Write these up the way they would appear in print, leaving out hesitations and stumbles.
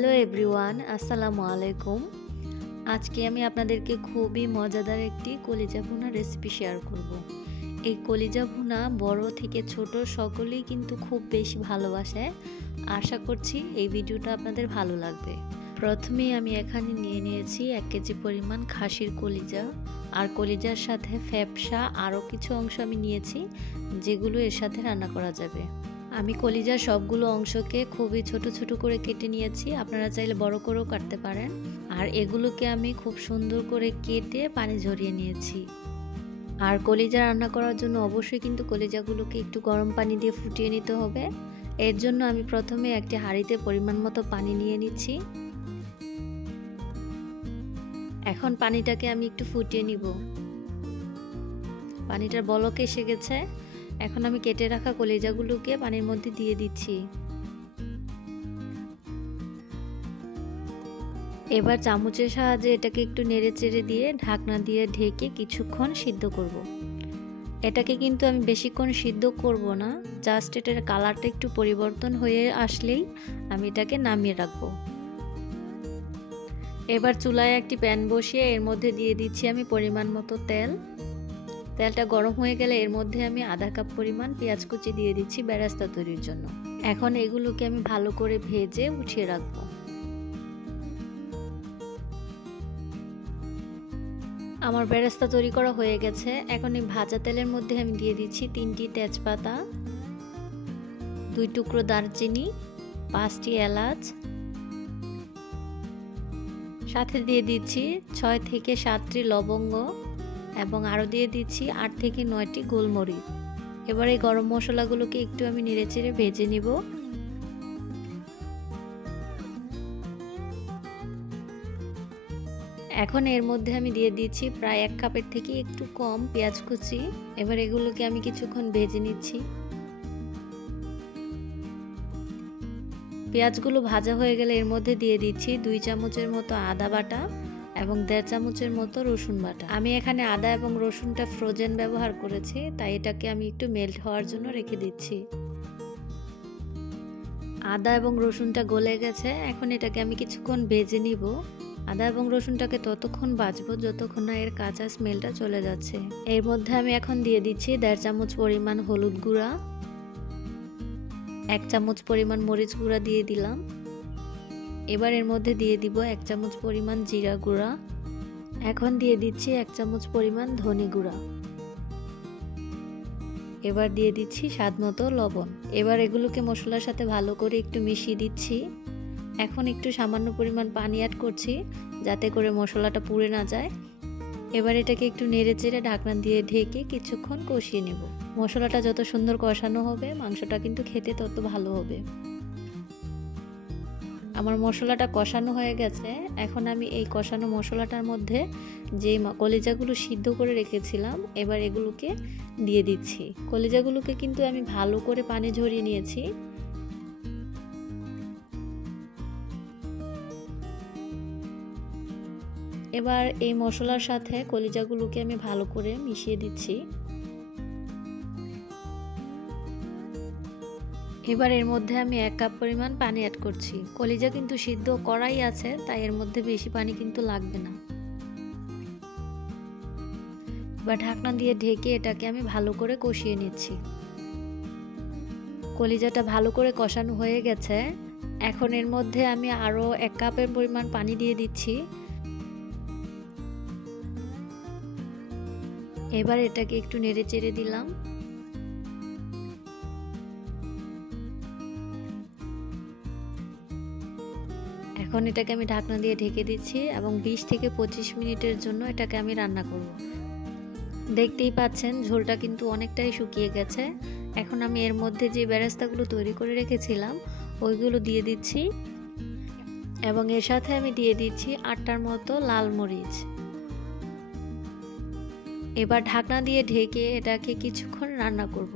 Hello everyone, আসসালামু আলাইকুম। আজকে আমি আপনাদেরকে খুবই মজাদার একটি কলিজা ভুনা রেসিপি শেয়ার করব। এই কলিজা ভুনা বড় থেকে ছোট সকলেই কিন্তু খুব বেশি ভালোবাসে। আশা করছি এই ভিডিওটা আপনাদের ভালো লাগবে। প্রথমেই আমি এখানে নিয়ে নিয়েছি 1 কেজি পরিমাণ খাসির কলিজা, আর কলিজার সাথে ফ্যাপসা আরও কিছু অংশ আমি নিয়েছি যেগুলো এর সাথে রান্না করা যাবে। আমি কলিজার সবগুলো অংশকে খুবই ছোট ছোট করে কেটে নিয়েছি, আপনারা চাইলে বড় করেও কাটতে পারেন। আর এগুলোকে আমি খুব সুন্দর করে কেটে পানি ঝরিয়ে নিয়েছি। আর কলিজা রান্না করার জন্য অবশ্যই কিন্তু কলিজাগুলোকে একটু গরম পানি দিয়ে ফুটিয়ে নিতে হবে। এর জন্য আমি প্রথমে একটি হাঁড়িতে পরিমাণ মতো পানি নিয়ে নিচ্ছি। এখন পানিটাকে আমি একটু ফুটিয়ে নিব। পানিটার বলক এসে গেছে। এখন আমি কেটে রাখা কলিজাগুলোকে পানির মধ্যে দিয়ে দিচ্ছি। এবার চামচের সাহায্যে এটাকে একটু নেড়ে চেড়ে দিয়ে ঢাকনা দিয়ে ঢেকে কিছুক্ষণ সিদ্ধ করব। এটাকে কিন্তু আমি বেশিক্ষণ সিদ্ধ করব না, জাস্ট এটার কালারটা একটু পরিবর্তন হয়ে আসলেই আমি এটাকে নামিয়ে রাখবো। এবার চুলায় একটি প্যান বসিয়ে এর মধ্যে দিয়ে দিচ্ছি আমি পরিমাণ মতো তেল। তেলটা গরম হয়ে গেলে এর মধ্যে আমি আধা কাপ পরিমাণ পেঁয়াজ কুচি দিয়ে দিচ্ছি বেরেস্তা তৈরির জন্য। এখন এগুলোকে আমি ভালো করে ভেজে উঠিয়ে রাখবো। আমার বেরেস্তা তৈরি করা হয়ে গেছে। এখন এই ভাজা তেলের মধ্যে আমি দিয়ে দিচ্ছি 3টি তেজপাতা, 2 টুকরো দারচিনি, 5টি এলাচ, সাথে দিয়ে দিচ্ছি 6 থেকে 7টি লবঙ্গ এবং আরও দিয়ে দিচ্ছি 8 থেকে 9টি গোলমরিচ। এবার এই গরম মশলাগুলোকে একটু আমি নেড়েচেড়ে ভেজে নিব। এখন এর মধ্যে আমি দিয়ে দিচ্ছি প্রায় 1 কাপের থেকে একটু কম পেঁয়াজ কুচি। এবার এগুলোকে আমি কিছুক্ষণ ভেজে নিচ্ছি। পেঁয়াজগুলো ভাজা হয়ে গেলে এর মধ্যে দিয়ে দিচ্ছি 2 চামচের মতো আদা বাটা এবং 1.5 চামচের মতো রসুন বাটা। আমি এখানে আদা এবং রসুনটা ফ্রোজেন ব্যবহার করেছি, তাই এটাকে আমি একটু মেল্ট হওয়ার জন্য রেখে দিচ্ছি। আদা এবং রসুনটা গলে গেছে। এখন এটাকে আমি কিছুক্ষণ ভেজে নিব। আদা এবং রসুনটাকে ততক্ষণ ভাজবো যতক্ষণ না এর কাঁচা স্মেলটা চলে যাচ্ছে। এর মধ্যে আমি এখন দিয়ে দিচ্ছি 1.5 চামচ পরিমাণ হলুদ গুঁড়া, 1 চামচ পরিমাণ মরিচ গুঁড়া দিয়ে দিলাম। এবার এর মধ্যে দিয়ে দিব 1 চামচ পরিমাণ জিরা গুঁড়া। এখন দিয়ে দিচ্ছি 1 চামচ পরিমাণ ধনে গুঁড়া। এবার দিয়ে দিচ্ছি স্বাদমতো লবণ। এবার এগুলোকে মশলার সাথে ভালো করে একটু মিশিয়ে দিচ্ছি। এখন একটু সামান্য পরিমাণ পানি অ্যাড করছি যাতে করে মশলাটা পুড়ে না যায়। এবার এটাকে একটু নেড়ে চেড়ে ঢাকনা দিয়ে ঢেকে কিছুক্ষণ কষিয়ে নেব। মশলাটা যত সুন্দর কষানো হবে মাংসটা কিন্তু খেতে তত ভালো হবে। আমার মশলাটা কষানো হয়ে গেছে। এখন আমি এই কষানো মশলাটার মধ্যে যে কলিজাগুলো সিদ্ধ করে রেখেছিলাম এবার এগুলোকে দিয়ে দিচ্ছি। কলিজাগুলোকে কিন্তু আমি ভালো করে পানি ঝরিয়ে নিয়েছি। এবার এই মশলার সাথে কলিজাগুলোকে আমি ভালো করে মিশিয়ে দিচ্ছি। এবার এর মধ্যে আমি 1 কাপ পরিমাণ পানি অ্যাড করছি। কলিজা কিন্তু সিদ্ধ করাই আছে, তাই এর মধ্যে বেশি পানি কিন্তু লাগবে না। এবার ঢাকনা দিয়ে ঢেকে এটাকে আমি ভালো করে কষিয়ে নিচ্ছি। কলিজাটা ভালো করে কষানো হয়ে গেছে। এখন এর মধ্যে আমি আরও 1 কাপের পরিমাণ পানি দিয়ে দিচ্ছি। এবার এটাকে একটু নেড়ে চেড়ে দিলাম। এখন এটাকে আমি ঢাকনা দিয়ে ঢেকে দিচ্ছি এবং 20 থেকে 25 মিনিটের জন্য এটাকে আমি রান্না করব। দেখতেই পাচ্ছেন ঝোলটা কিন্তু অনেকটাই শুকিয়ে গেছে। এখন আমি এর মধ্যে যে বেরেস্তাগুলো তৈরি করে রেখেছিলাম ওইগুলো দিয়ে দিচ্ছি এবং এর সাথে আমি দিয়ে দিচ্ছি 8টার মতো লাল মরিচ। এবার ঢাকনা দিয়ে ঢেকে এটাকে কিছুক্ষণ রান্না করব।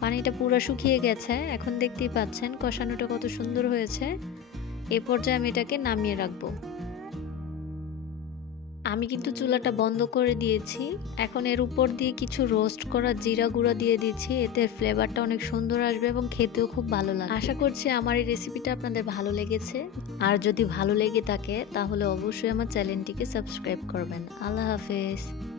পানিটা পুরো শুকিয়ে গেছে। এখন দেখতেই পাচ্ছেন কষানোটা কত সুন্দর হয়েছে। এই পর্যায়ে আমি এটাকে নামিয়ে রাখবো। আমি কিন্তু চুলাটা বন্ধ করে দিয়েছি। এখন এর উপর দিয়ে কিছু রোস্ট করা জিরা গুঁড়া দিয়ে দিচ্ছি, এতে ফ্লেভারটা অনেক সুন্দর আসবে এবং খেতেও খুব ভালো লাগবে। আশা করছি আমার এই রেসিপিটা আপনাদের ভালো লেগেছে। আর যদি ভালো লেগে থাকে তাহলে অবশ্যই আমার চ্যানেলটিকে সাবস্ক্রাইব করবেন। আল্লাহ হাফেজ।